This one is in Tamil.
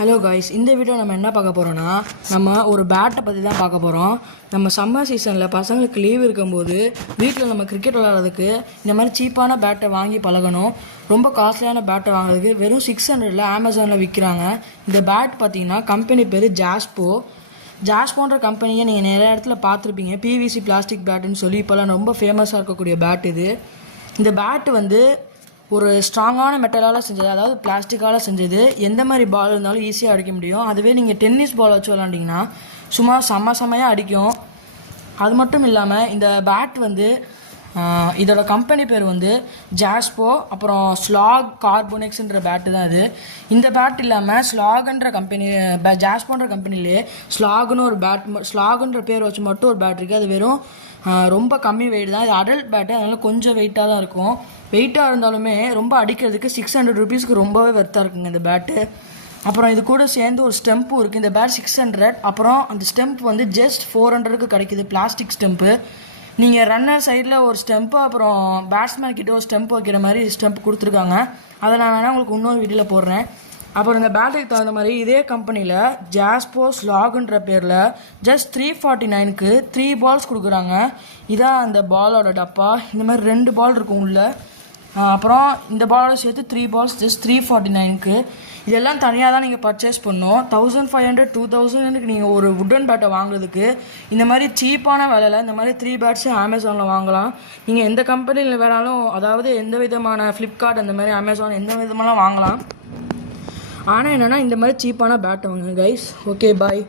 ஹலோ காய்ஸ், இந்த வீடியோ நம்ம என்ன பார்க்க போகிறோன்னா, நம்ம ஒரு பேட்டை பற்றி தான் பார்க்க போகிறோம். நம்ம சம்மர் சீசனில் பசங்களுக்கு லீவ் இருக்கும்போது வீட்டில் நம்ம கிரிக்கெட் விளையாடுறதுக்கு இந்த மாதிரி சீப்பான பேட்டை வாங்கி பழகணும். ரொம்ப காஸ்ட்லியான பேட்டை வாங்குறதுக்கு வெறும் 600 அமேசானில் விற்கிறாங்க. இந்த பேட் பார்த்தீங்கன்னா கம்பெனி பேர் ஜாஸ்போன்ற கம்பெனியை நீங்கள் நிறைய இடத்துல பார்த்துருப்பீங்க. பிவிசி பிளாஸ்டிக் பேட்டுன்னு சொல்லி இப்போல்லாம் ரொம்ப ஃபேமஸாக இருக்கக்கூடிய பேட் இது. இந்த பேட்டு வந்து ஒரு ஸ்ட்ராங்கான மெட்டலால் செஞ்சது, அதாவது பிளாஸ்டிக்கால் செஞ்சது. எந்த மாதிரி பால் இருந்தாலும் ஈஸியாக அடிக்க முடியும். அதுவே நீங்கள் டென்னிஸ் பால் வச்சு விளாண்டிங்கன்னா சும்மா செம்மையாக அடிக்கும். அது மட்டும் இல்லாமல் இந்த பேட் வந்து இதோட கம்பெனி பேர் வந்து ஜாஸ்போ, அப்புறம் ஸ்லாக் கார்போனெக்ஸ்ன்ற பேட்டு தான் இது. இந்த பேட் இல்லாமல் ஸ்லாகுன்ற கம்பெனி, ஜாஸ்போன்ற கம்பெனிலே ஸ்லாகுன்னு ஒரு பேட், ஸ்லாகுன்ற பேர் வச்சு மட்டும் ஒரு பேட் இருக்குது. அது வெறும் ரொம்ப கம்மி வெயிட் தான். இது அடல்ட் பேட்டு, அதனால் கொஞ்சம் வெயிட்டாக தான் இருக்கும். வெயிட்டாக இருந்தாலுமே ரொம்ப அடிக்கிறதுக்கு 600 ருபீஸ்க்கு ரொம்பவே வெர்த்தாக இருக்குங்க இந்த பேட்டு. அப்புறம் இது கூட சேர்ந்து ஒரு ஸ்டெம்பும் இருக்குது. இந்த பேட் 600, அப்புறம் அந்த ஸ்டெம்ப் வந்து ஜஸ்ட் 400க்கு கிடைக்கிது. Plastic stump. நீங்கள் ரன்னர் சைடில் ஒரு ஸ்டெம்ப்பு, அப்புறம் பேட்ஸ்மேன் கிட்ட ஒரு ஸ்டெம்ப் வைக்கிற மாதிரி ஸ்டெம்ப் கொடுத்துருக்காங்க. அதை நான் வேணால் உங்களுக்கு இன்னொரு வீடியோவில் போடுறேன். அப்புறம் இந்த பேட்டுக்கு தகுந்த மாதிரி இதே கம்பெனியில் ஜாஸ்போ ஸ்லாகுன்ற பேரில் ஜஸ்ட் 349க்கு 3 பால்ஸ் கொடுக்குறாங்க. இதான் அந்த பாலோட டப்பா. இந்த மாதிரி 2 பால் இருக்கும் உள்ள. அப்புறம் இந்த பாலோட சேர்த்து 3 பால்ஸ் ஜஸ்ட் 349க்கு. இதெல்லாம் தனியாக தான் நீங்கள் பர்ச்சேஸ் பண்ணணும். 1500 2000க்கு நீங்கள் ஒரு வுட்டன் பேட்டை வாங்குறதுக்கு இந்த மாதிரி சீப்பான விலையில் இந்த மாதிரி 3 பேட்ஸு அமேசானில் வாங்கலாம். நீங்கள் எந்த கம்பெனியில் வேணாலும், அதாவது எந்த விதமான ஃப்ளிப்கார்ட் அந்த மாதிரி அமேசான் எந்த விதமாலாம் வாங்கலாம். ஆனால் என்னென்னா இந்த மாதிரி சீப்பான பேட்டை வாங்குங்க கைஸ். ஓகே, பாய்.